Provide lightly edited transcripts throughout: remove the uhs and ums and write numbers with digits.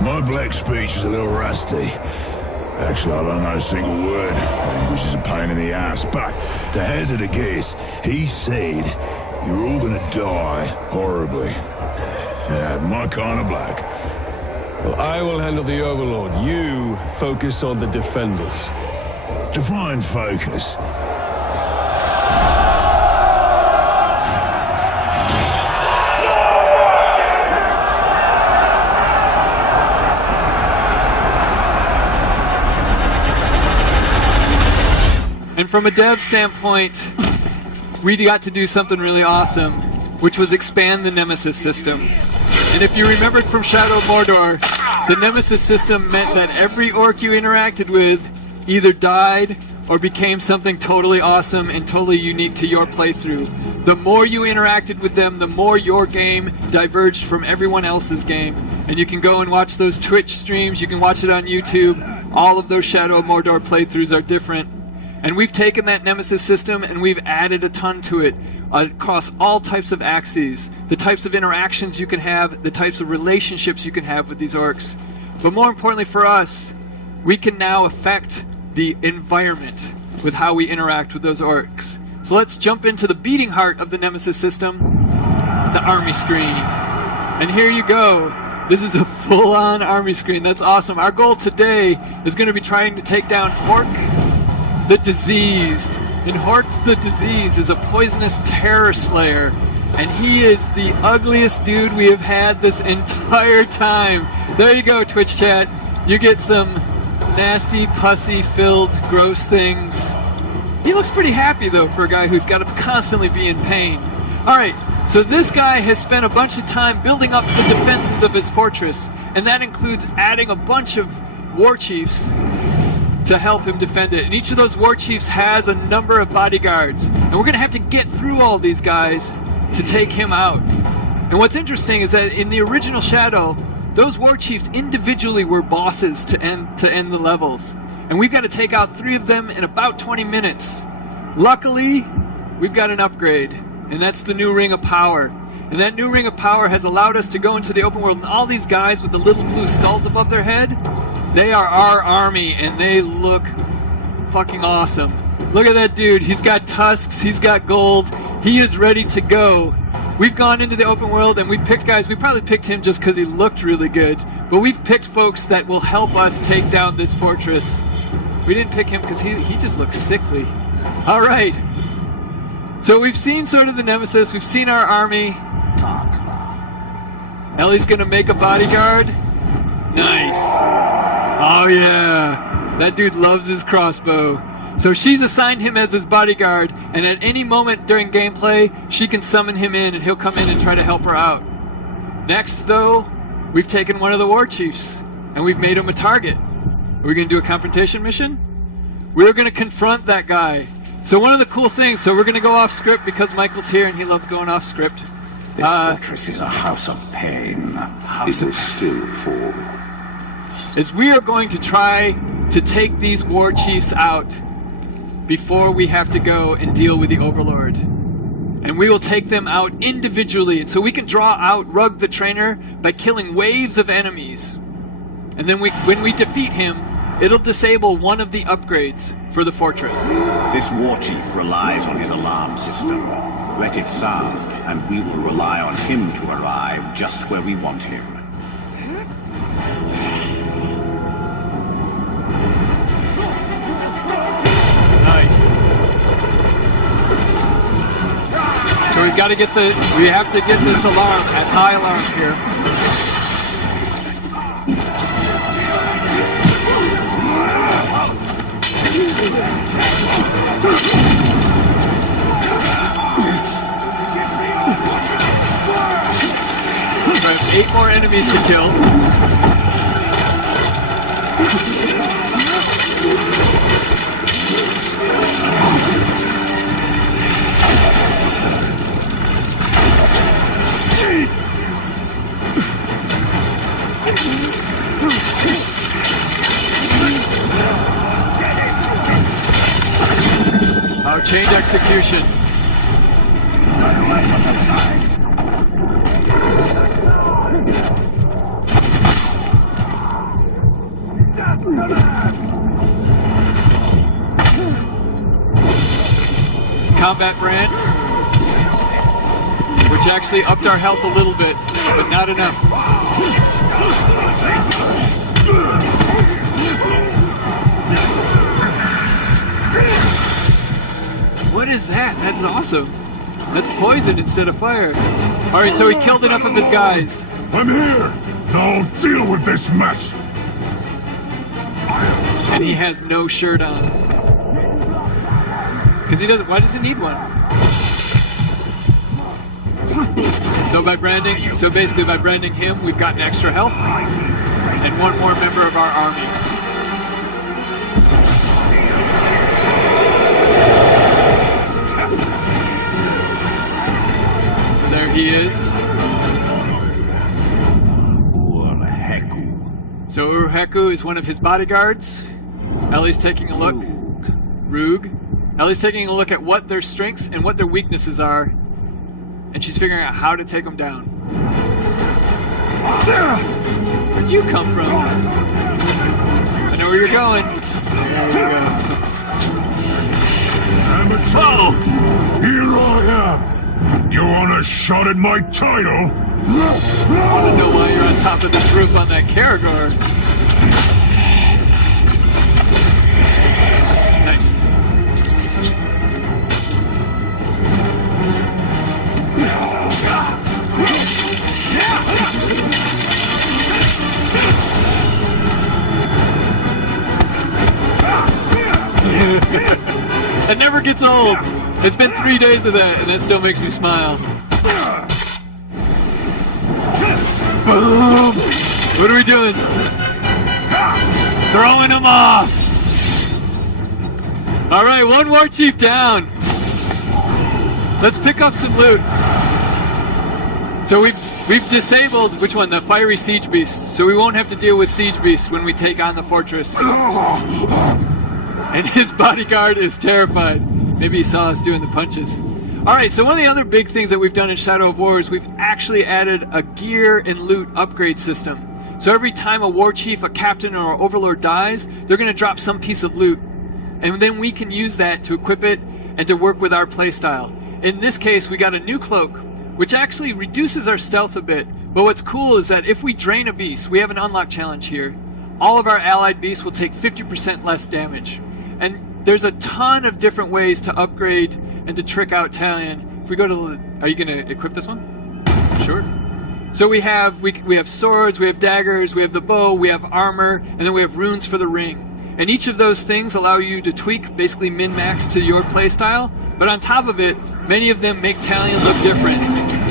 My black speech is a little rusty. Actually, I don't know a single word, which is a pain in the ass, but to hazard a guess, he said you're all gonna die horribly. Yeah, my kind of black. Well, I will handle the Overlord. You focus on the Defenders. Define focus. And from a dev standpoint, we got to do something really awesome, which was expand the Nemesis system. And if you remembered from Shadow of Mordor, the Nemesis system meant that every orc you interacted with either died or became something totally awesome and totally unique to your playthrough. The more you interacted with them, the more your game diverged from everyone else's game. And you can go and watch those Twitch streams, you can watch it on YouTube. All of those Shadow of Mordor playthroughs are different. And we've taken that Nemesis system and we've added a ton to it across all types of axes, the types of interactions you can have, the types of relationships you can have with these orcs. But more importantly for us, we can now affect the environment with how we interact with those orcs. So let's jump into the beating heart of the Nemesis system, the army screen. And here you go. This is a full-on army screen. That's awesome. Our goal today is going to be trying to take down Hork the Diseased. And Hork the Diseased is a poisonous terror slayer, and he is the ugliest dude we have had this entire time. There you go, Twitch chat. You get some nasty, pussy-filled, gross things. He looks pretty happy, though, for a guy who's got to constantly be in pain. Alright, so this guy has spent a bunch of time building up the defenses of his fortress, and that includes adding a bunch of war chiefs to help him defend it. And each of those war chiefs has a number of bodyguards. And we're going to have to get through all these guys to take him out. And what's interesting is that in the original Shadow, those war chiefs individually were bosses to end the levels. And we've got to take out 3 of them in about 20 minutes. Luckily, we've got an upgrade, and that's the new Ring of Power. And that new Ring of Power has allowed us to go into the open world, and all these guys with the little blue skulls above their head, they are our army, and they look fucking awesome. Look at that dude. He's got tusks. He's got gold. He is ready to go. We've gone into the open world, and we picked guys. We probably picked him just because he looked really good. But we've picked folks that will help us take down this fortress. We didn't pick him because he just looks sickly. All right. So we've seen sort of the Nemesis. We've seen our army. Ellie's going to make a bodyguard. Nice. Oh yeah, that dude loves his crossbow. So she's assigned him as his bodyguard, and at any moment during gameplay, she can summon him in and he'll come in and try to help her out. Next though, we've taken one of the war chiefs, and we've made him a target. Are we going to do a confrontation mission? We're going to confront that guy. So one of the cool things, so we're going to go off script because Michael's here and he loves going off script. This fortress is a house of pain. How do you still fall? Is we are going to try to take these war chiefs out before we have to go and deal with the Overlord. And we will take them out individually. So we can draw out Rug the Trainer by killing waves of enemies. And then when we defeat him, it'll disable one of the upgrades for the fortress. This war chief relies on his alarm system. Let it sound, and we will rely on him to arrive just where we want him. Nice. So we have to get this alarm at high alarm here. So I have 8 more enemies to kill. Our change execution. Combat brand, which actually upped our health a little bit, but not enough. What is that? That's awesome. That's poison instead of fire. Alright, so he killed enough of his guys. I'm here! Now deal with this mess! And he has no shirt on. Because he doesn't. Why does he need one? So basically by branding him, we've gotten extra health and one more member of our army. So there he is. So Urheku is one of his bodyguards. Ellie's taking a look. Roog. Ellie's taking a look at what their strengths and what their weaknesses are, and she's figuring out how to take them down. Where'd you come from? I know where you're going. There you go. Oh! Here I am! You want a shot at my title? I want to know why you're on top of this roof on that Karagor. Nice. That never gets old. It's been 3 days of that, and that still makes me smile. Boom! What are we doing? Throwing him off! Alright, one war chief down. Let's pick up some loot. So we've disabled, which one? The fiery siege beast. So we won't have to deal with siege beasts when we take on the fortress. And his bodyguard is terrified. Maybe he saw us doing the punches. Alright, so one of the other big things that we've done in Shadow of War is we've actually added a gear and loot upgrade system. So every time a war chief, a captain, or an overlord dies, they're going to drop some piece of loot. And then we can use that to equip it and to work with our playstyle. In this case, we got a new cloak, which actually reduces our stealth a bit. But what's cool is that if we drain a beast, we have an unlock challenge here. All of our allied beasts will take 50% less damage. And there's a ton of different ways to upgrade and to trick out Talion. If we go to the... Are you going to equip this one? Sure. So we have swords, we have daggers, we have the bow, we have armor, and then we have runes for the ring. And each of those things allow you to tweak, basically min-max to your playstyle. But on top of it, many of them make Talion look different.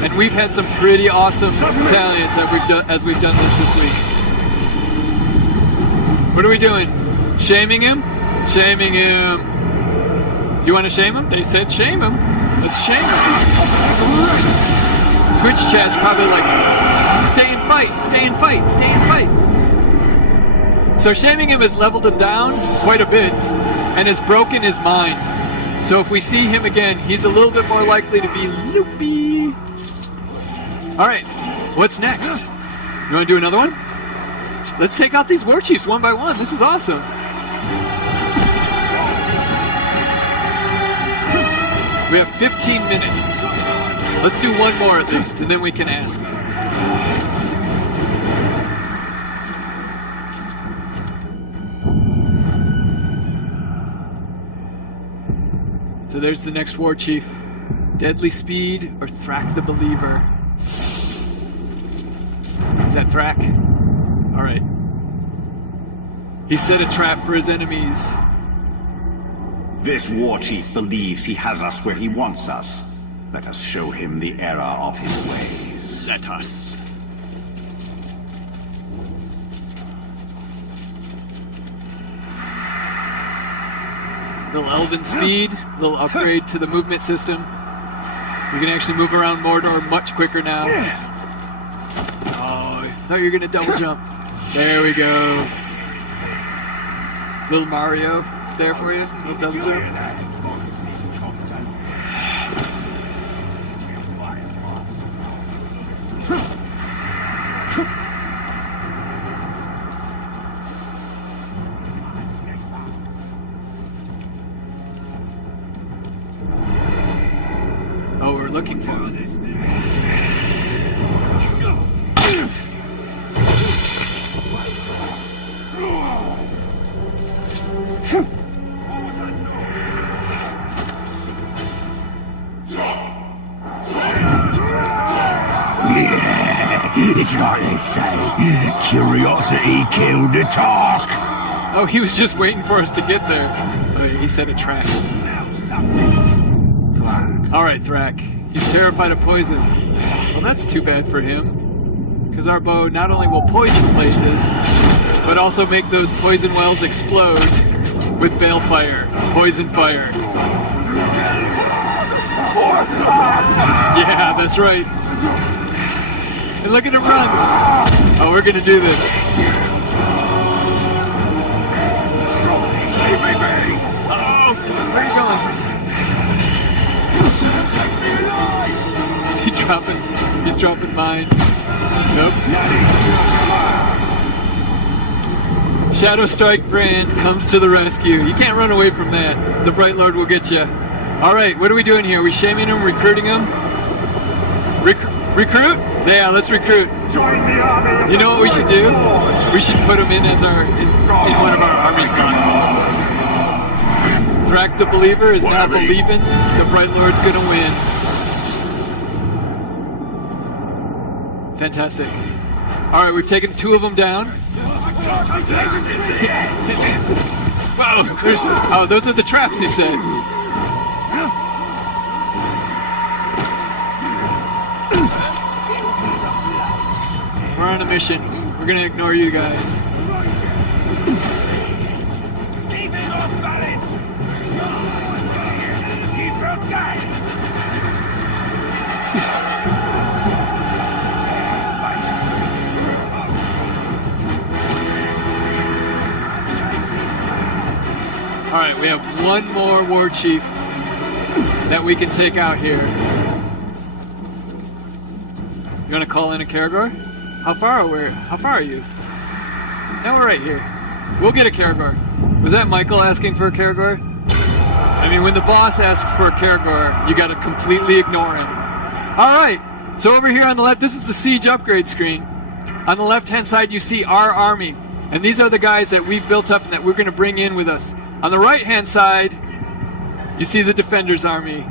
And we've had some pretty awesome Talions as we've done this week. What are we doing? Shaming him? Shaming him. You want to shame him? They said shame him. Let's shame him. Twitch chat's probably like, stay and fight, stay and fight, stay and fight. So shaming him has leveled him down quite a bit and has broken his mind. So if we see him again, he's a little bit more likely to be loopy. Alright, what's next? You want to do another one? Let's take out these war chiefs one by one. This is awesome. We have 15 minutes. Let's do one more at least, and then we can ask. So there's the next war chief. Deadly Speed or Thrak the Believer? Is that Thrak? Alright. He set a trap for his enemies. This war chief believes he has us where he wants us. Let us show him the error of his ways. Let us. Little Elven Speed, little upgrade to the movement system. We can actually move around Mordor much quicker now. Oh, I thought you were gonna double jump. There we go. Little Mario there for you. Little double jump. looking for him. It's like they say, curiosity killed the talk. Oh, he was just waiting for us to get there. Oh, yeah, he set a trap. Alright, Thrak. He's terrified of poison. Well, that's too bad for him. Because our bow not only will poison places, but also make those poison wells explode with balefire, poison fire. Yeah, that's right. And look at him run! Oh, we're gonna do this. Oh, where are you going? Is he dropping? He's dropping mine. Nope. Shadow Strike Brand comes to the rescue. You can't run away from that. The Bright Lord will get you. Alright, what are we doing here? Are we shaming him, recruiting him? Recruit? Yeah, let's recruit. You know what we should do? We should put him in as in one of our army slots. Thrak the Believer is now believing the Bright Lord's gonna win. Fantastic. Alright, we've taken 2 of them down. Wow, those are the traps he said. We're on a mission. We're gonna ignore you guys. Keeping off balance. You forgot. Alright, we have one more war chief that we can take out here. You wanna call in a Karagor? How far are you? No, we're right here. We'll get a Karagor. Was that Michael asking for a Karagor? I mean, when the boss asks for a Karagor, you gotta completely ignore him. Alright, so over here on the left, this is the siege upgrade screen. On the left-hand side, you see our army. And these are the guys that we've built up and that we're gonna bring in with us. On the right-hand side, you see the Defender's army.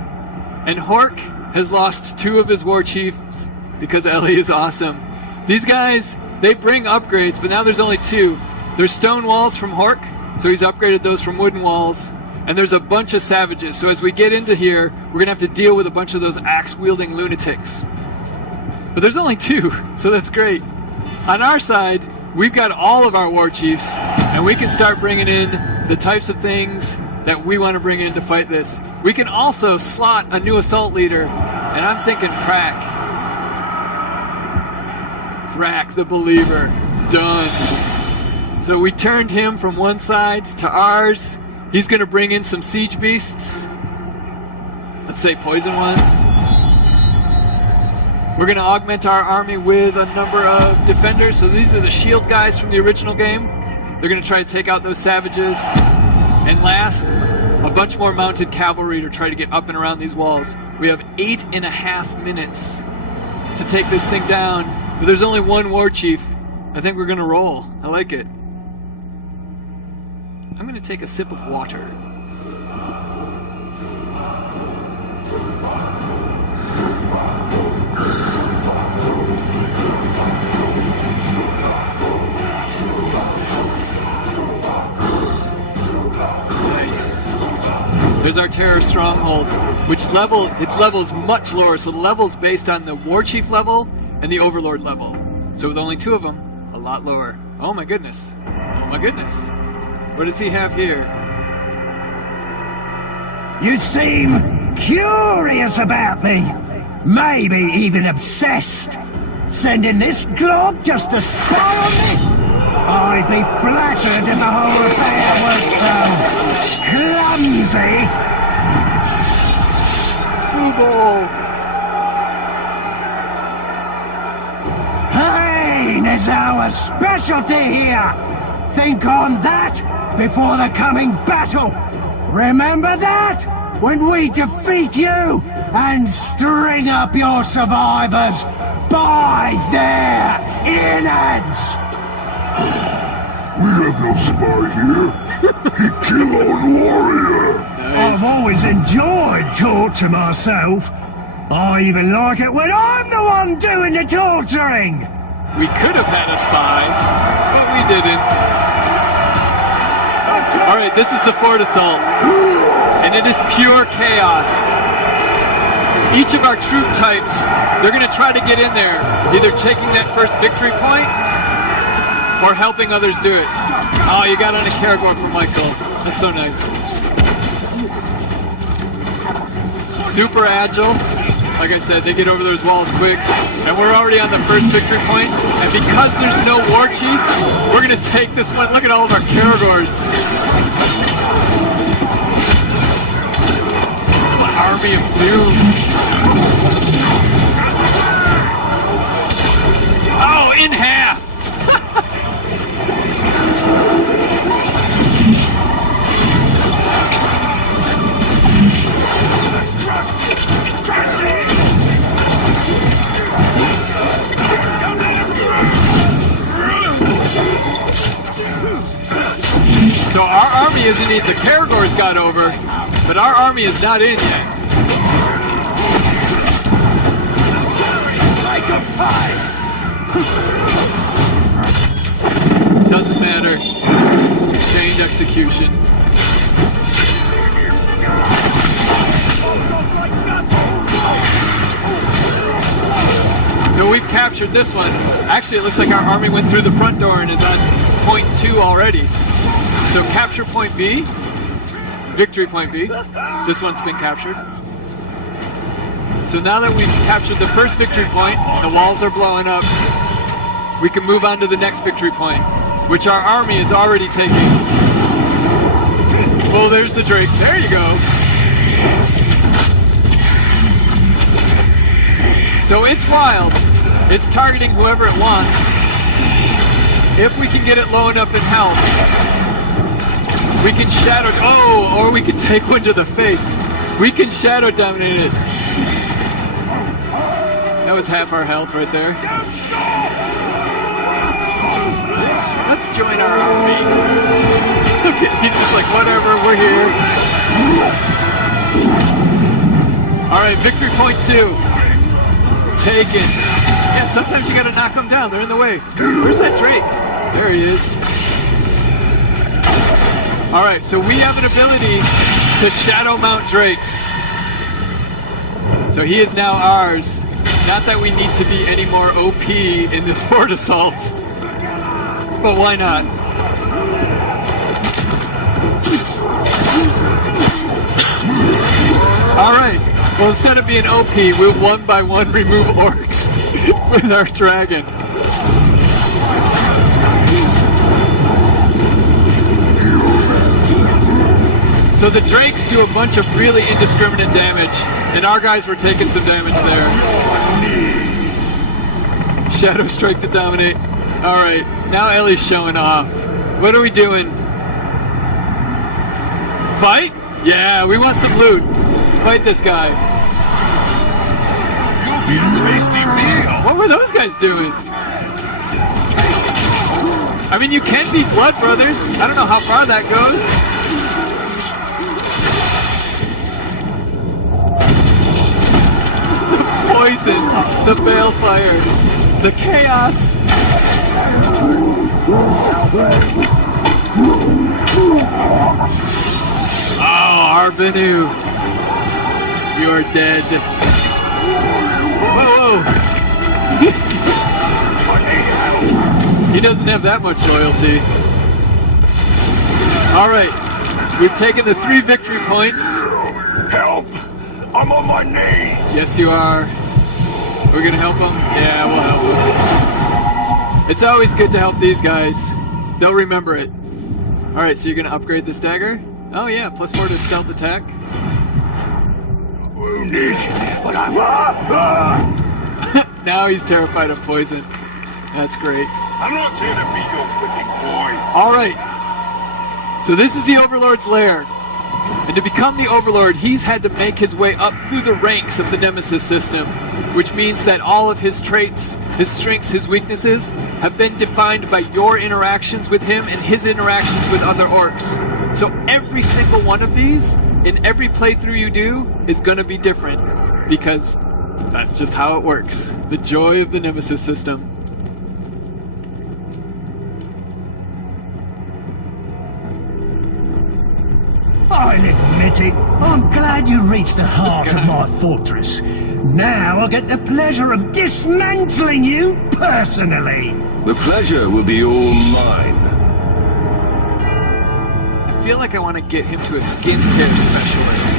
And Hork has lost 2 of his war chiefs because Ellie is awesome. These guys, they bring upgrades, but now there's only 2. There's stone walls from Hork, so he's upgraded those from wooden walls. And there's a bunch of savages, so as we get into here, we're gonna have to deal with a bunch of those axe-wielding lunatics. But there's only 2, so that's great. On our side, we've got all of our war chiefs, and we can start bringing in the types of things that we want to bring in to fight this. We can also slot a new assault leader, and I'm thinking Thrak the Believer. Done. So we turned him from one side to ours. He's going to bring in some siege beasts. Let's say poison ones. We're going to augment our army with a number of defenders. So these are the shield guys from the original game. They're going to try to take out those savages. And last, a bunch more mounted cavalry to try to get up and around these walls. We have 8.5 minutes to take this thing down. But there's only one war chief. I think we're going to roll. I like it. I'm going to take a sip of water. Nice. There's our terror stronghold, which its level is much lower. So the level is based on the war chief level and the overlord level. So with only 2 of them, a lot lower. Oh my goodness. Oh my goodness. What does he have here? You seem curious about me. Maybe even obsessed. Sending this glob just to spy on me? I'd be flattered if the whole affair weren't so clumsy. Google. Pain is our specialty here. Think on that before the coming battle. Remember that? when we defeat you and string up your survivors by their innards. We have no spy here. He kill our warrior. I've always enjoyed torture myself. I even like it when I'm the one doing the torturing. We could have had a spy, but we didn't. Alright, this is the fort assault. And it is pure chaos. Each of our troop types, they're going to try to get in there, either taking that first victory point or helping others do it. Oh, you got on a Karagor from Michael. That's so nice. Super agile. Like I said, they get over those walls quick. And we're already on the first victory point. And because there's no war chief, we're going to take this one. Look at all of our Karagors. It's the army of doom. Oh, in half. So our army isn't in. The Karagors got over, but our army is not in yet. Doesn't matter. Chained execution. So we've captured this one. Actually, it looks like our army went through the front door and is on point 2 already. So capture point B, victory point B. This one's been captured. So now that we've captured the first victory point, the walls are blowing up, we can move on to the next victory point, which our army is already taking. Well, there's the Drake. There you go. So it's wild. It's targeting whoever it wants. If we can get it low enough in health, we can shadow... Oh, or we can take one to the face. We can shadow dominate it. That was half our health right there. Let's join our army. Okay, he's just like, whatever, we're here. Alright, victory point 2. Take it. Yeah, sometimes you gotta knock them down. They're in the way. Where's that Drake? There he is. Alright, so we have an ability to shadow mount Drakes. So he is now ours. Not that we need to be any more OP in this fort assault. But why not? Alright. Well, instead of being OP, we'll one by one remove orcs with our dragon. So the Drakes do a bunch of really indiscriminate damage, and our guys were taking some damage there. Shadow Strike to dominate. Alright, now Ellie's showing off. What are we doing? Fight? Yeah, we want some loot. Fight this guy. You'll be a tasty meal. What were those guys doing? I mean, you can be Blood Brothers. I don't know how far that goes. The poison, the balefire, the chaos. Oh, Arbinu. You're dead. Whoa, whoa. He doesn't have that much loyalty. Alright. We've taken the 3 victory points. Help! I'm on my knees! Yes, you are. We're gonna help him? Yeah, we'll help him. It's always good to help these guys. They'll remember it. Alright, so you're gonna upgrade this dagger? Oh yeah, +4 to stealth attack. Wounded, but I'm... Now he's terrified of poison. That's great. I'm not here to be your whipping boy. Alright. So this is the Overlord's lair. And to become the Overlord, he's had to make his way up through the ranks of the Nemesis system, which means that all of his traits, his strengths, his weaknesses have been defined by your interactions with him and his interactions with other orcs. So every single one of these, in every playthrough you do, is going to be different, because that's just how it works. The joy of the Nemesis system. I'll admit it, I'm glad you reached the heart of my fortress. Now I'll get the pleasure of dismantling you personally. The pleasure will be all mine. I feel like I want to get him to a skincare specialist.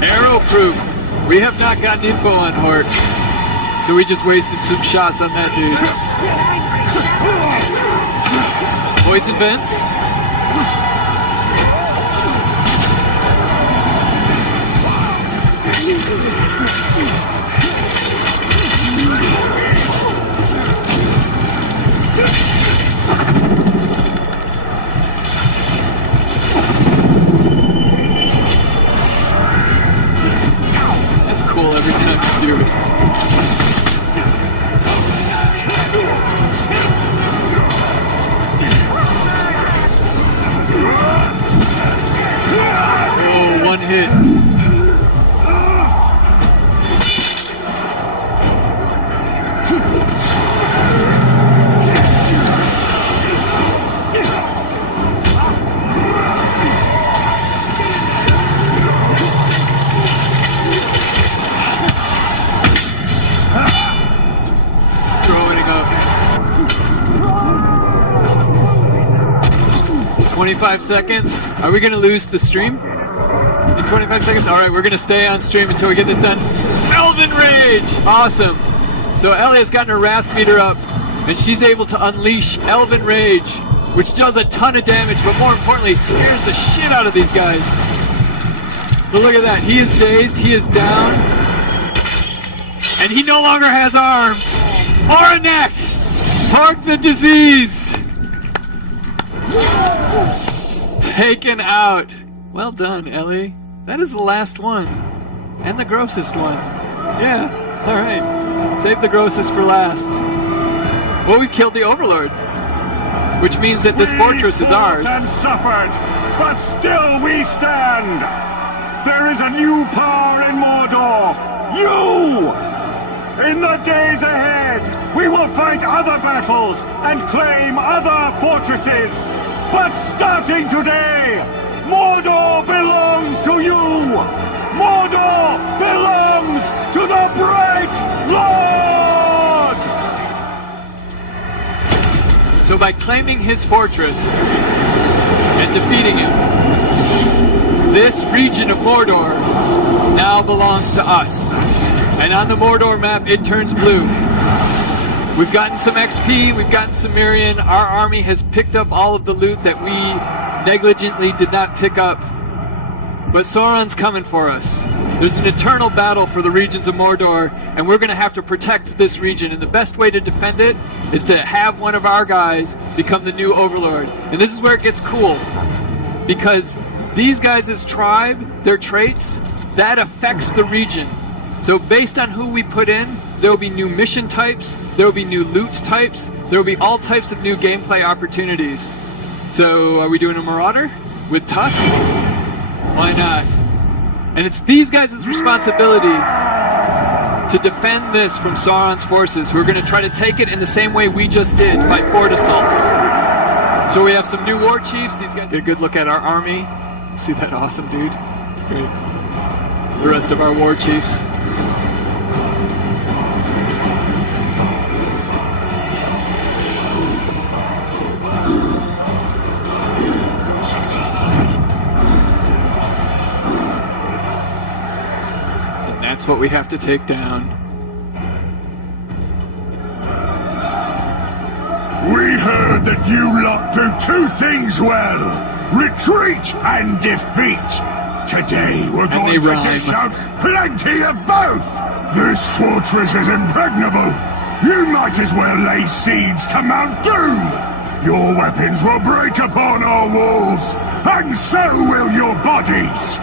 Arrow-proof. We have not gotten info on Hort, so we just wasted some shots on that dude. Poison vents. Every time you do it. Oh, one hit. Throwing it up. 25 seconds. Are we going to lose the stream? In 25 seconds? Alright, we're going to stay on stream until we get this done. Elven Rage! Awesome. So Elliot's gotten her Wrath meter up, and she's able to unleash Elven Rage, which does a ton of damage, but more importantly, scares the shit out of these guys. But look at that. He is dazed. He is down. And he no longer has arms. Or a neck. Hark the disease. Taken out. Well done, Ellie. That is the last one. And the grossest one. Yeah. Alright. Save the grossest for last. Well, we've killed the Overlord. Which means that this fortress is ours. And suffered, but still we stand. There is a new power in Mordor. You! In the days ahead, we will fight other battles and claim other fortresses. But starting today, Mordor belongs to you! Mordor belongs to the Bright Lord! So by claiming his fortress and defeating him, this region of Mordor now belongs to us. And on the Mordor map, it turns blue. We've gotten some XP, we've gotten some Sumerian. Our army has picked up all of the loot that we negligently did not pick up. But Sauron's coming for us. There's an eternal battle for the regions of Mordor, and we're going to have to protect this region. And the best way to defend it is to have one of our guys become the new Overlord. And this is where it gets cool. Because these guys' tribe, their traits, that affects the region. So based on who we put in, there will be new mission types, there will be new loot types, there will be all types of new gameplay opportunities. So are we doing a Marauder with tusks? Why not? And it's these guys' responsibility to defend this from Sauron's forces, who are going to try to take it in the same way we just did, by fort assaults. So we have some new war chiefs. These guys get a good look at our army. See that awesome dude? Great. The rest of our war chiefs. That's what we have to take down. We heard that you lot do two things well: retreat and defeat. Today we're And they going to rhyme. dish out plenty of both! This fortress is impregnable! You might as well lay siege to Mount Doom! Your weapons will break upon our walls, and so will your bodies!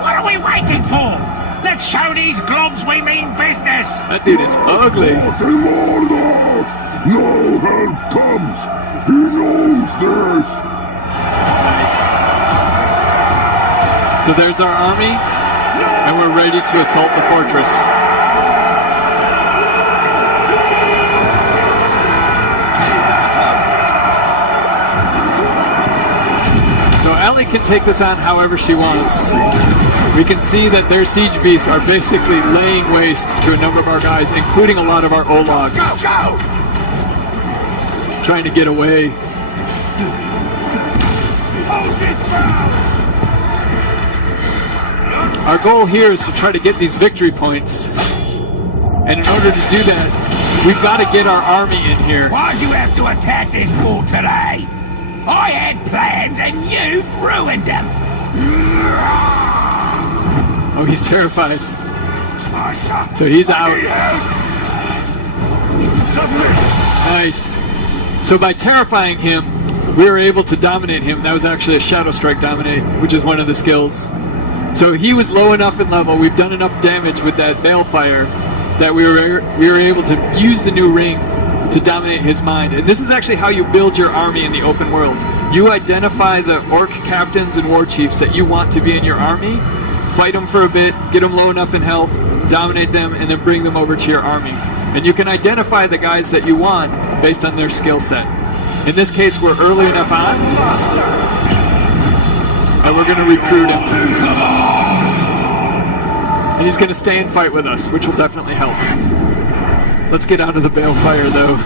What are we waiting for? Let's show these globs we mean business! That dude is ugly. Mordor! No help comes! He knows this! Nice. So there's our army, and we're ready to assault the fortress. So Ellie can take this on however she wants. We can see that their siege beasts are basically laying waste to a number of our guys, including a lot of our Ologs. Go! Trying to get away. Our goal here is to try to get these victory points. And in order to do that, we've got to get our army in here. Why'd you have to attack this wall today? I had plans and you've ruined them! Oh, he's terrified. So he's out. Nice. So by terrifying him, we were able to dominate him. That was actually a Shadow Strike Dominate, which is one of the skills. So he was low enough in level, we've done enough damage with that Balefire that we were able to use the new ring to dominate his mind. And this is actually how you build your army in the open world. You identify the orc captains and war chiefs that you want to be in your army, fight them for a bit, get them low enough in health, dominate them, and then bring them over to your army. And you can identify the guys that you want based on their skill set. In this case, we're early enough on, and we're going to recruit him. And he's going to stay and fight with us, which will definitely help. Let's get out of the Balefire, though.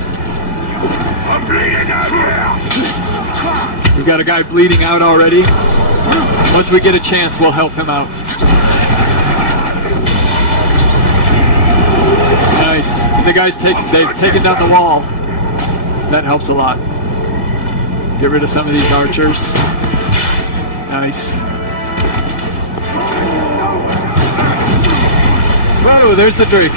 I'm bleeding out here! We've got a guy bleeding out already. Once we get a chance, we'll help him out. Nice. And the guys they've taken down the wall. That helps a lot. Get rid of some of these archers. Nice. Whoa, there's the Drake.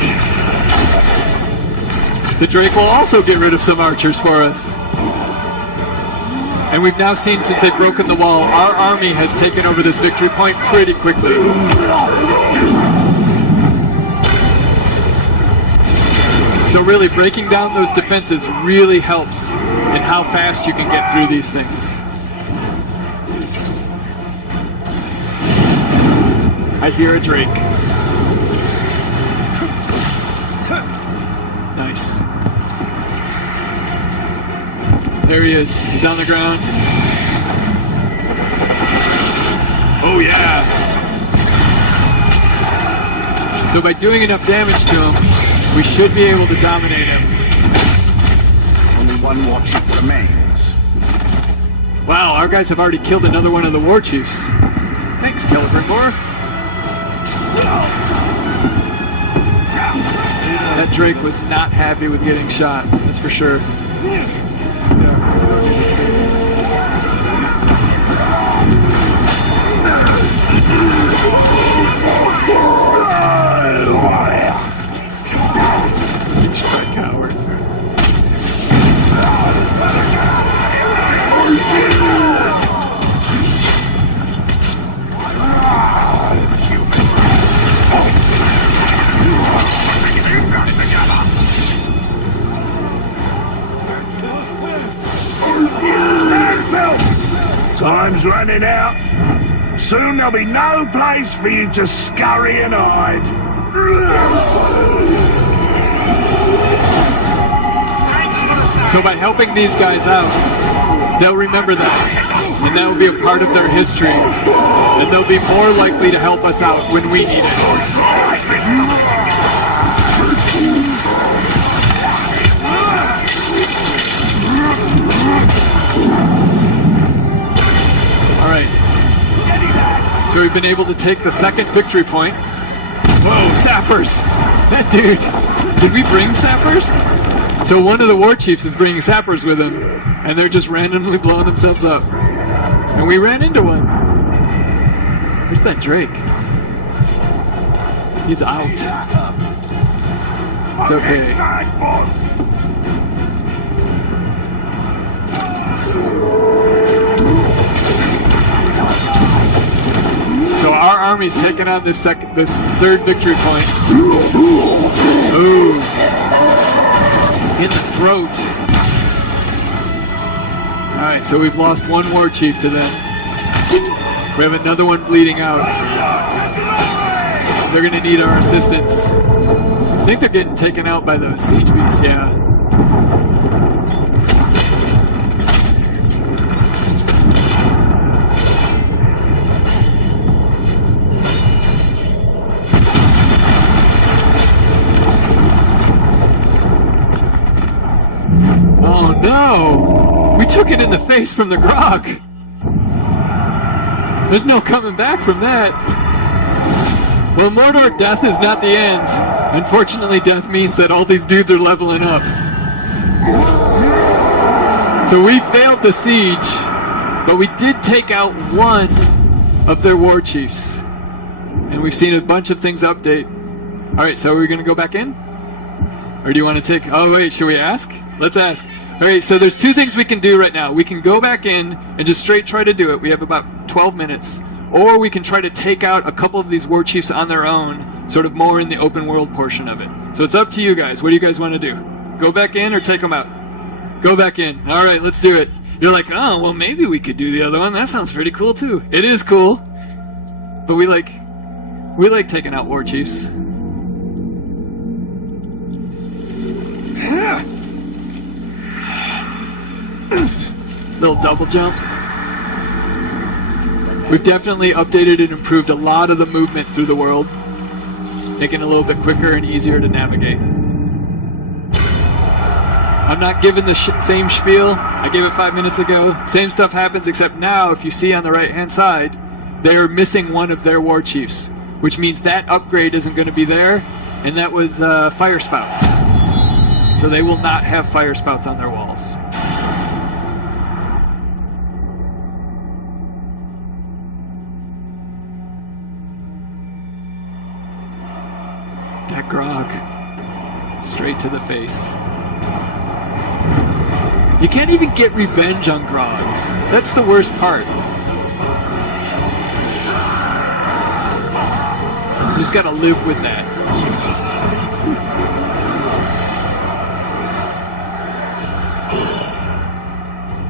The Drake will also get rid of some archers for us. And we've now seen, since they've broken the wall, our army has taken over this victory point pretty quickly. So really, breaking down those defenses really helps in how fast you can get through these things. I hear a Drake. Nice. There he is. He's on the ground. Oh yeah! So by doing enough damage to him, we should be able to dominate him. Only one war chief remains. Wow, our guys have already killed another one of the war chiefs. Thanks, Celebrimbor. That Drake was not happy with getting shot, that's for sure. Strike cowards. Time's running out. Soon there'll be no place for you to scurry and hide. So by helping these guys out, they'll remember that, and that will be a part of their history, and they'll be more likely to help us out when we need it. Alright, so we've been able to take the second victory point. Whoa, sappers! That dude, did we bring sappers? So one of the war chiefs is bringing sappers with him, and they're just randomly blowing themselves up. And we ran into one. Where's that Drake? He's out. It's okay. So our army's taking on this third victory point. Ooh. In the throat. Alright, so we've lost one war chief to them. We have another one bleeding out. They're gonna need our assistance. I think they're getting taken out by those siege beasts, yeah. Oh no! We took it in the face from the grog! There's no coming back from that! Well, Mordor, death is not the end. Unfortunately, death means that all these dudes are leveling up. So we failed the siege, but we did take out one of their war chiefs. And we've seen a bunch of things update. Alright, so are we going to go back in? Or do you want to take... Oh, wait, should we ask? Let's ask. Alright, so there's two things we can do right now. We can go back in and just straight try to do it. We have about 12 minutes. Or we can try to take out a couple of these war chiefs on their own, sort of more in the open world portion of it. So it's up to you guys. What do you guys want to do? Go back in or take them out? Go back in. Alright, let's do it. You're like, oh, well, maybe we could do the other one. That sounds pretty cool, too. It is cool. But we like taking out war chiefs. Little double jump. We've definitely updated and improved a lot of the movement through the world, making it a little bit quicker and easier to navigate. I'm not giving the same spiel. I gave it 5 minutes ago. Same stuff happens, except now, if you see on the right-hand side, they're missing one of their war chiefs, which means that upgrade isn't going to be there, and that was fire spouts. So they will not have fire spouts on their walls. That grog. Straight to the face. You can't even get revenge on grogs. That's the worst part. You just gotta live with that.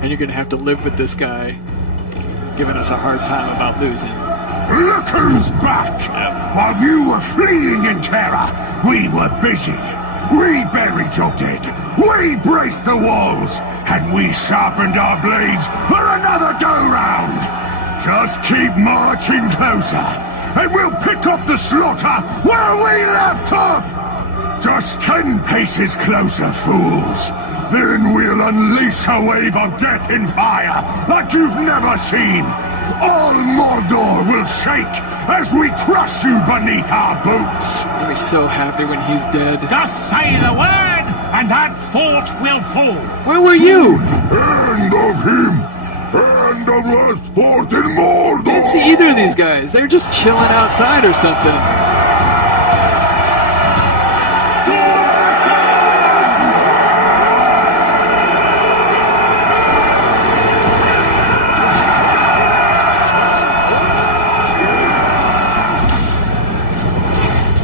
And you're gonna have to live with this guy giving us a hard time about losing. Look who's back! While you were fleeing in terror, we were busy. We buried your dead. We braced the walls. And we sharpened our blades for another go-round. Just keep marching closer, and we'll pick up the slaughter where we left off! Just 10 paces closer, fools. Then we'll unleash a wave of death and fire like you've never seen. All Mordor will shake as we crush you beneath our boots. I'll be so happy when he's dead. Just say the word, and that fort will fall. Where were you? End of him! End of last fort in Mordor! Didn't see either of these guys. They were just chilling outside or something.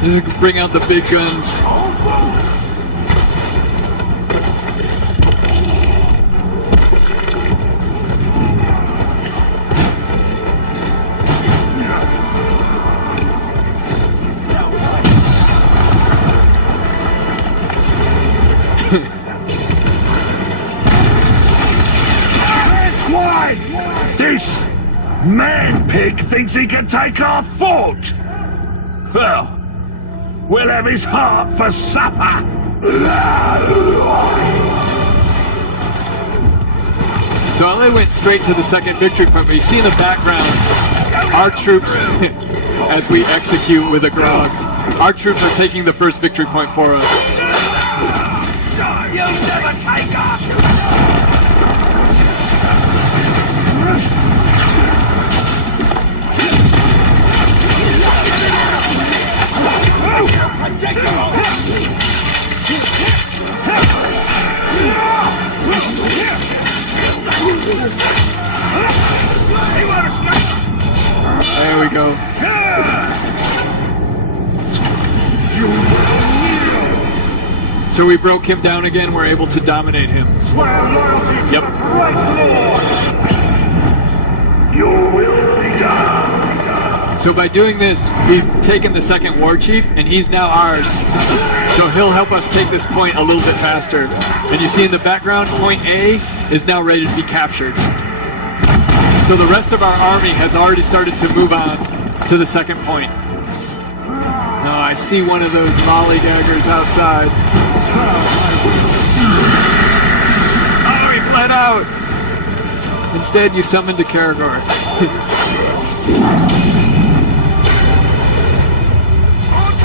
Just bring out the big guns. Why? This man-pig thinks he can take our fort! Well, we'll have his heart for supper! So I went straight to the second victory point, but you see in the background, our troops, as we execute with a grog, our troops are taking the first victory point for us. You'll never take us! There we go. So we broke him down again. We're able to dominate him. Yep. You will be gone. So by doing this, we've taken the second war chief, and he's now ours. So he'll help us take this point a little bit faster. And you see in the background, point A is now ready to be captured. So the rest of our army has already started to move on to the second point. Now I see one of those mollygaggers outside. Oh, he fled out! Instead, you summoned a Karagor.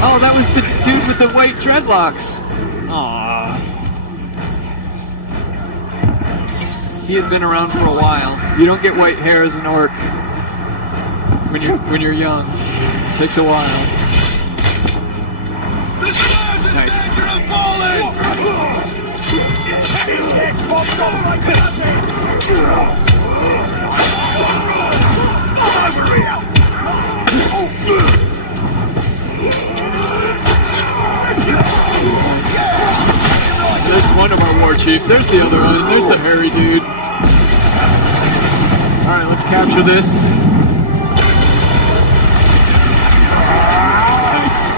Oh, that was the dude with the white dreadlocks. Aww. He had been around for a while. You don't get white hair as an orc when you're young. It takes a while. Nice. There's one of our war chiefs. There's the other one. There's the hairy dude. Alright, let's capture this. Nice.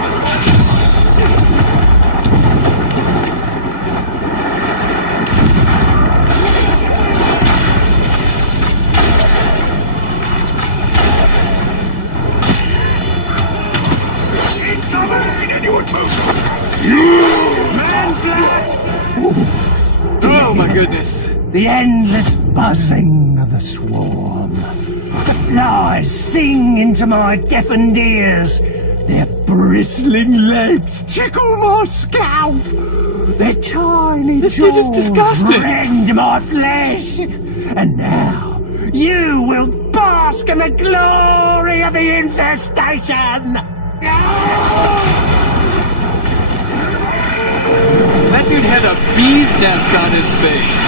Oh my goodness. The endless buzzing of the swarm. The flies sing into my deafened ears. Their bristling legs tickle my scalp. Their tiny This dude is jaws disgusting. rend my flesh. And now, you will bask in the glory of the infestation. That dude had a bee's nest on his face.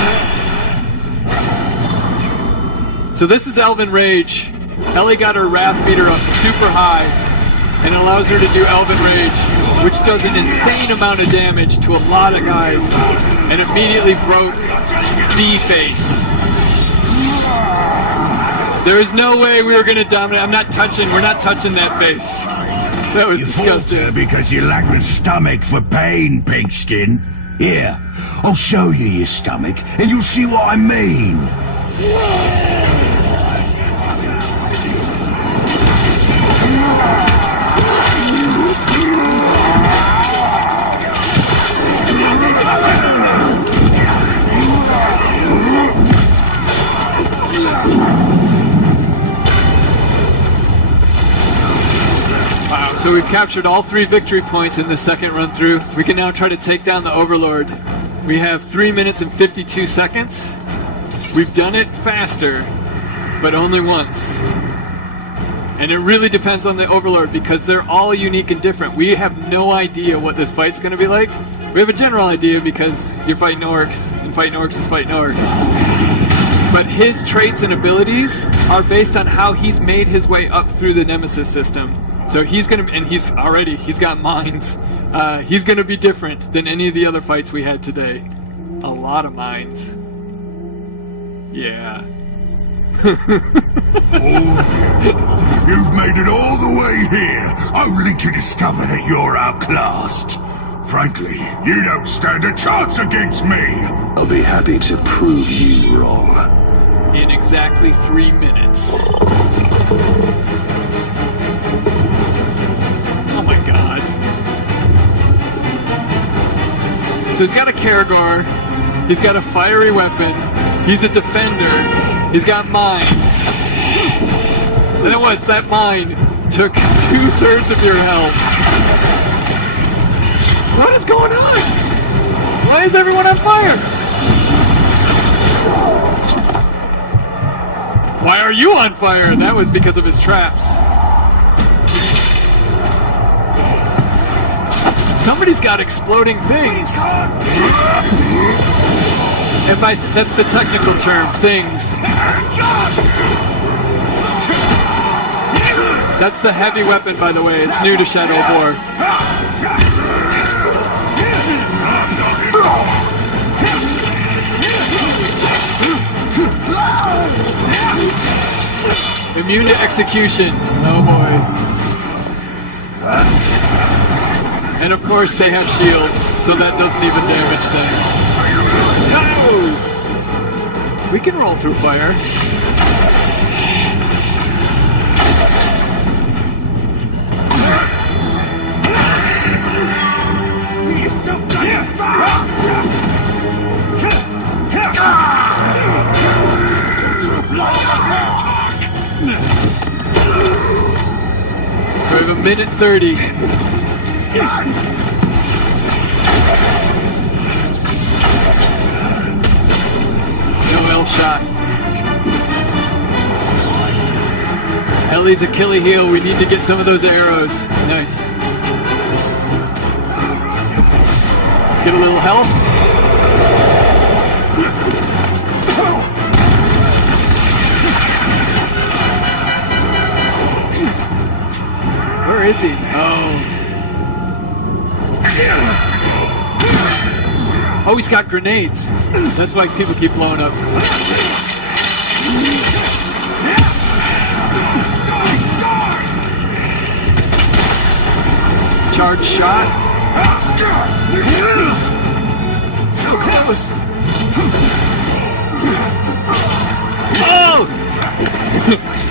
So this is Elven Rage. Ellie got her Wrath Meter up super high and allows her to do Elven Rage, which does an insane amount of damage to a lot of guys and immediately broke Bee Face. There is no way we were going to dominate. We're not touching that face. That was disgusting. Fought her because you lack the stomach for pain, Pinkskin. Here, I'll show you your stomach, and you'll see what I mean. So we've captured all 3 victory points in the second run through. We can now try to take down the Overlord. We have 3 minutes and 52 seconds. We've done it faster, but only once. And it really depends on the Overlord because they're all unique and different. We have no idea what this fight's going to be like. We have a general idea because you're fighting orcs, and fighting orcs is fighting orcs. But his traits and abilities are based on how he's made his way up through the Nemesis system. So he's gonna, and he's got mines. He's gonna be different than any of the other fights we had today. A lot of mines. Yeah. You've made it all the way here, only to discover that you're outclassed. Frankly, you don't stand a chance against me. I'll be happy to prove you wrong. In exactly 3 minutes. Oh my god. So he's got a Karagor, he's got a fiery weapon, he's a defender, he's got mines. And then what? That mine took 2/3 of your health. What is going on? Why is everyone on fire? Why are you on fire? And that was because of his traps. Somebody's got exploding things. That's the technical term, things. That's the heavy weapon, by the way. It's new to Shadow of War. Immune to execution. Oh boy. And of course they have shields, so that doesn't even damage them. No! We can roll through fire. So we have a minute 30. No L shot. Ellie's Achilles heel. We need to get some of those arrows. Nice. Get a little health. Where is he? Oh, he's got grenades. That's why people keep blowing up. Charge shot. So close. Oh!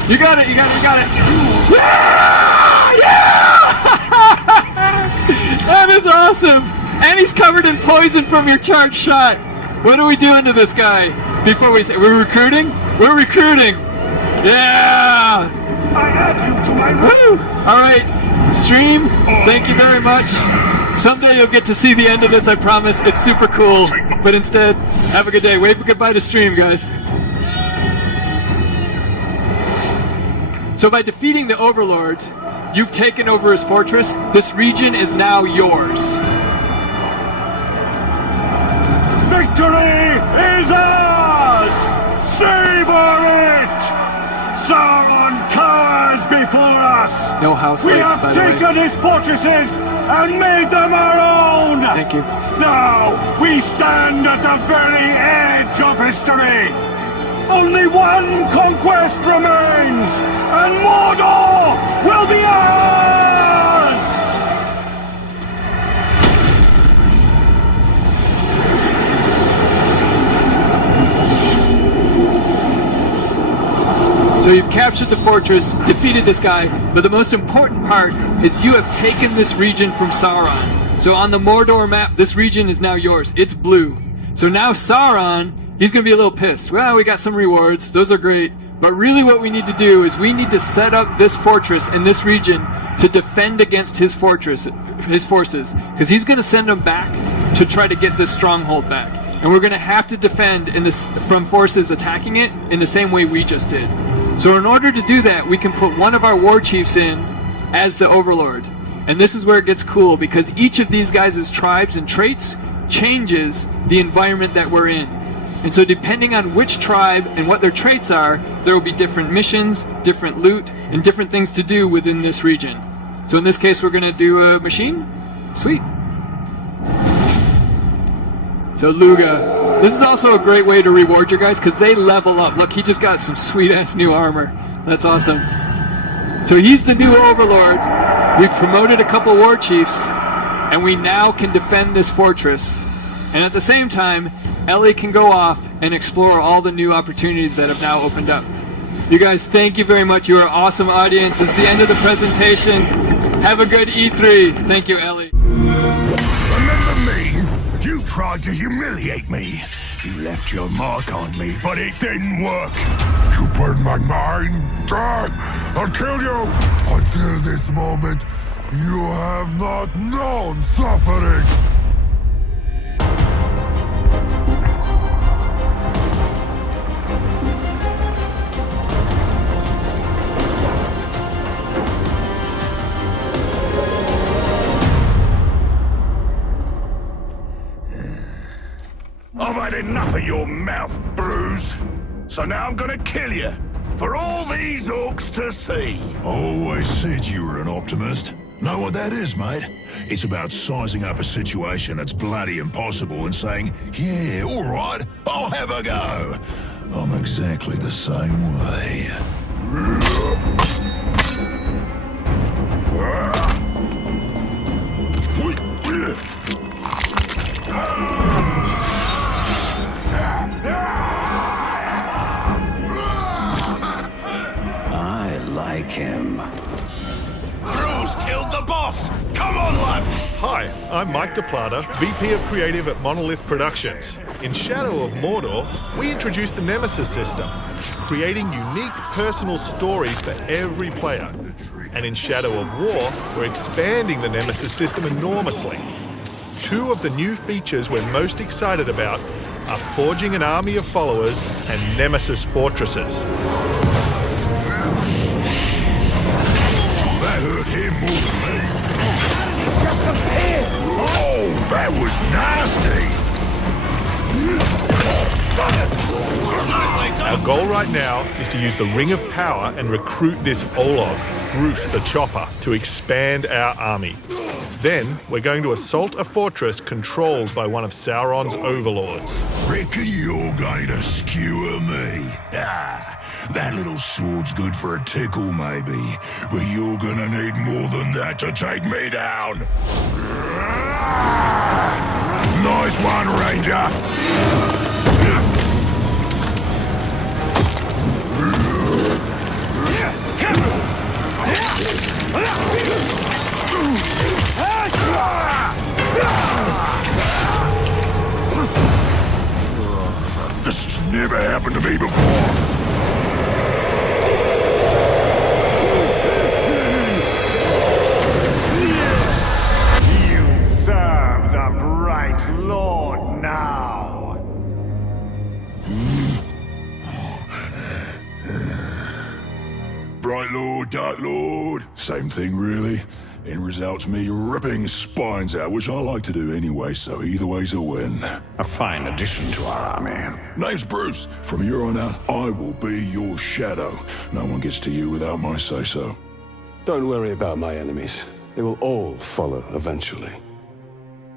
You got it, you got it, you got it. Yeah! That is awesome. And he's covered in poison from your charged shot. What are we doing to this guy? Before we say, we're recruiting? We're recruiting. Yeah! I add you to my Woo! All right, stream. Thank you very much. Someday you'll get to see the end of this. I promise. It's super cool. But instead, have a good day. Wave goodbye to stream, guys. So by defeating the Overlord, you've taken over his fortress. This region is now yours. Victory is ours! Savor it! Sauron cowers before us! No house We lights, have by the way. taken his fortresses and made them our own! Thank you. Now, we stand at the very edge of history! Only one conquest remains, and Mordor will be ours! So you've captured the fortress, defeated this guy, but the most important part is you have taken this region from Sauron. So on the Mordor map, this region is now yours. It's blue. So now Sauron, he's going to be a little pissed. Well, we got some rewards. Those are great. But really what we need to do is we need to set up this fortress in this region to defend against his forces. Because he's going to send them back to try to get this stronghold back. And we're going to have to defend from forces attacking it in the same way we just did. So in order to do that, we can put one of our war chiefs in as the Overlord. And this is where it gets cool, because each of these guys' tribes and traits changes the environment that we're in. And so depending on which tribe and what their traits are, there will be different missions, different loot, and different things to do within this region. So in this case, we're going to do a machine. Sweet. So Luga. This is also a great way to reward your guys because they level up. Look, he just got some sweet-ass new armor. That's awesome. So he's the new Overlord. We've promoted a couple war chiefs, and we now can defend this fortress. And at the same time, Ellie can go off and explore all the new opportunities that have now opened up. You guys, thank you very much. You are an awesome audience. This is the end of the presentation. Have a good E3. Thank you, Ellie. Remember me? You tried to humiliate me. You left your mark on me, but it didn't work. You burned my mind. I'll kill you. Until this moment, you have not known suffering. I've had enough of your So now I'm gonna kill you. For all these orcs to see. Always said you were an optimist. Know what that is, mate? It's about sizing up a situation that's bloody impossible and saying, yeah, all right, I'll have a go. I'm exactly the same way. I like him. Bruce killed the boss! Come on, lads! Hi, I'm Mike DePlata, VP of Creative at Monolith Productions. In Shadow of Mordor, we introduced the Nemesis system, creating unique personal stories for every player. And in Shadow of War, we're expanding the Nemesis system enormously. Two of the new features we're most excited about are forging an army of followers and Nemesis fortresses. That hurt him more than me. Just appeared! Oh, that was nasty! Our goal right now is to use the Ring of Power and recruit this Olog, Bruce the Chopper, to expand our army. Then, we're going to assault a fortress controlled by one of Sauron's overlords. Reckon you're going to skewer me? Ah, that little sword's good for a tickle, maybe. But you're gonna need more than that to take me down. Nice one, Ranger. This has never happened to me before. You serve the Bright Lord now. Bright Lord, Dark Lord. Same thing, really. End result's me ripping spines out, which I like to do anyway, so either way's a win. A fine addition to our army. Name's Bruce. From here on out, I will be your shadow. No one gets to you without my say-so. Don't worry about my enemies. They will all follow eventually.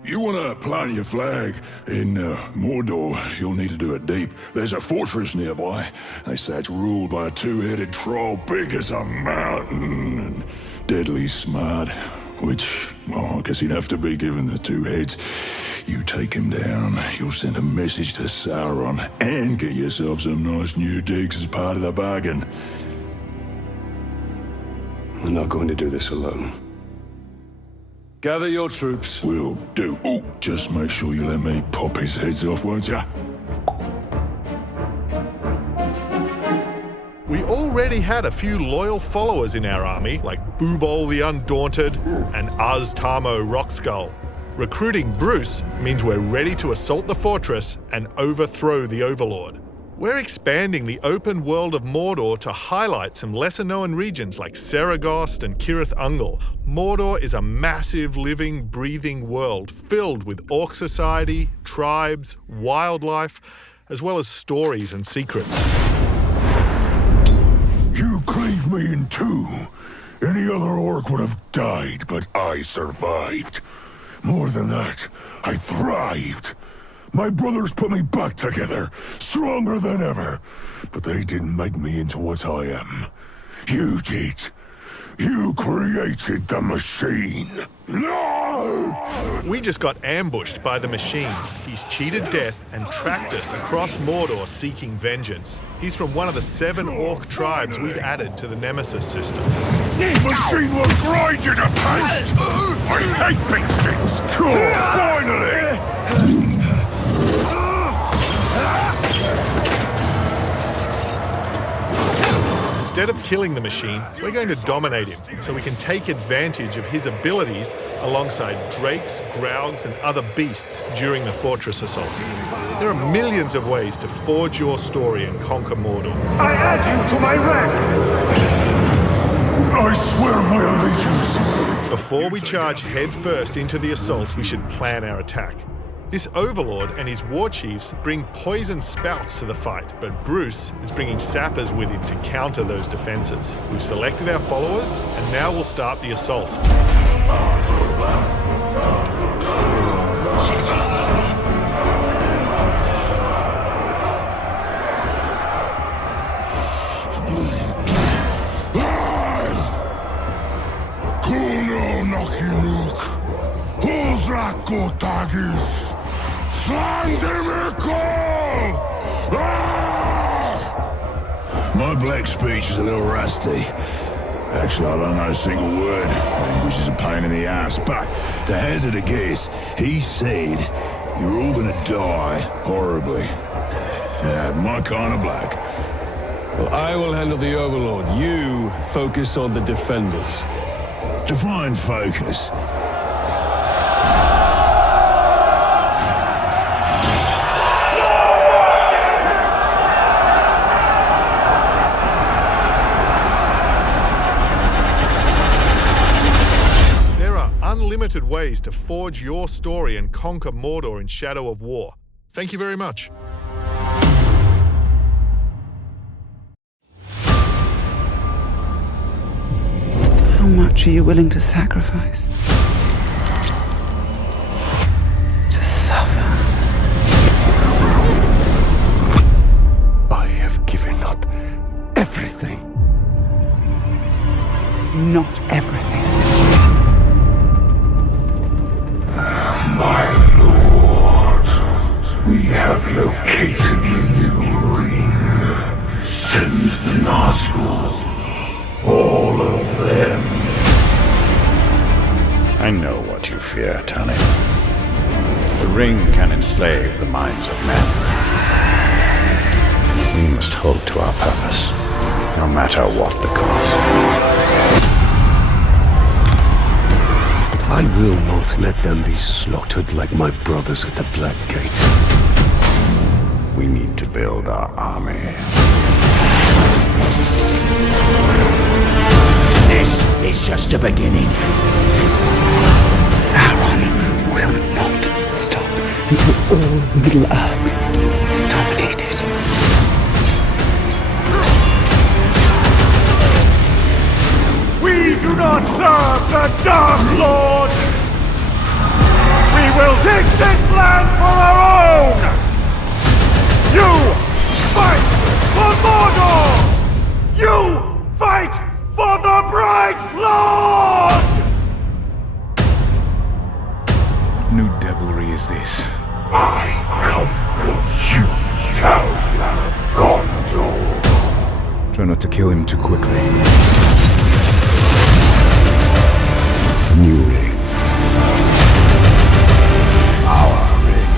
You want to plant your flag in Mordor, you'll need to do it deep. There's a fortress nearby. They say it's ruled by a two-headed troll big as a mountain and deadly smart. Which, well, I guess he'd have to be given the two heads. You take him down, you'll send a message to Sauron and get yourself some nice new digs as part of the bargain. I'm not going to do this alone. Gather your troops. Will do. Oh, just make sure you let me pop his heads off, won't ya? We already had a few loyal followers in our army, like Boobol the Undaunted and Aztamo Rockskull. Recruiting Bruce means we're ready to assault the fortress and overthrow the Overlord. We're expanding the open world of Mordor to highlight some lesser-known regions like Saragost and Cirith Ungol. Mordor is a massive, living, breathing world filled with orc society, tribes, wildlife, as well as stories and secrets. You cleaved me in two. Any other orc would have died, but I survived. More than that, I thrived. My brothers put me back together, stronger than ever. But they didn't make me into what I am. You did. You created the machine. No! We just got ambushed by the machine. He's cheated death and tracked us across Mordor seeking vengeance. He's from one of the 7 orc tribes we've added to the Nemesis system. Machine will grind you to paste! I hate big sticks! Cool, finally! Instead of killing the machine, we're going to dominate him so we can take advantage of his abilities alongside drakes, graugs, and other beasts during the fortress assault. There are millions of ways to forge your story and conquer Mordor. I add you to my ranks! I swear my allegiance! Before we charge head first into the assault, we should plan our attack. This overlord and his war chiefs bring poison spouts to the fight, but Bruce is bringing sappers with him to counter those defenses. We've selected our followers, and now we'll start the assault. My black speech is a little rusty. Actually, I don't know a single word, which is a pain in the ass, but to hazard a guess, he said you're all gonna die horribly. Yeah, my kind of black. Well, I will handle the Overlord. You focus on the defenders. Define focus. Unlimited ways to forge your story and conquer Mordor in Shadow of War. Thank you very much. How much are you willing to sacrifice? To suffer? I have given up everything. Not everything. My lord, we have located the new ring. Send the Nazgûl, all of them. I know what you fear, Tony. The ring can enslave the minds of men. We must hold to our purpose, no matter what the cost. I will not let them be slaughtered like my brothers at the Black Gate. We need to build our army. This is just a beginning. Sauron will not stop until all of Middle-earth is dominated. We do not serve the Dark Lord! We will take this land for our own! You fight for Mordor! You fight for the Bright Lord! What new devilry is this? I come for you, Town of Gondor. Try not to kill him too quickly. New ring. Our ring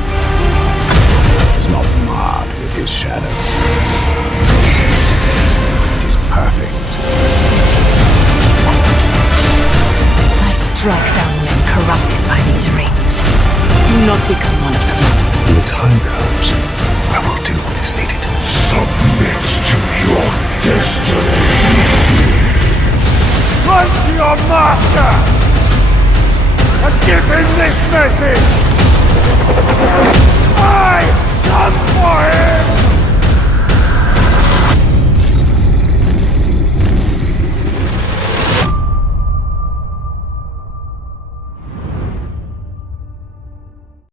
is not marred with his shadow. It is perfect. I strike down men corrupted by these rings. Do not become one of them. When the time comes, I will do what is needed. Submit to your destiny. Run to your master! And give him this message! I come for him!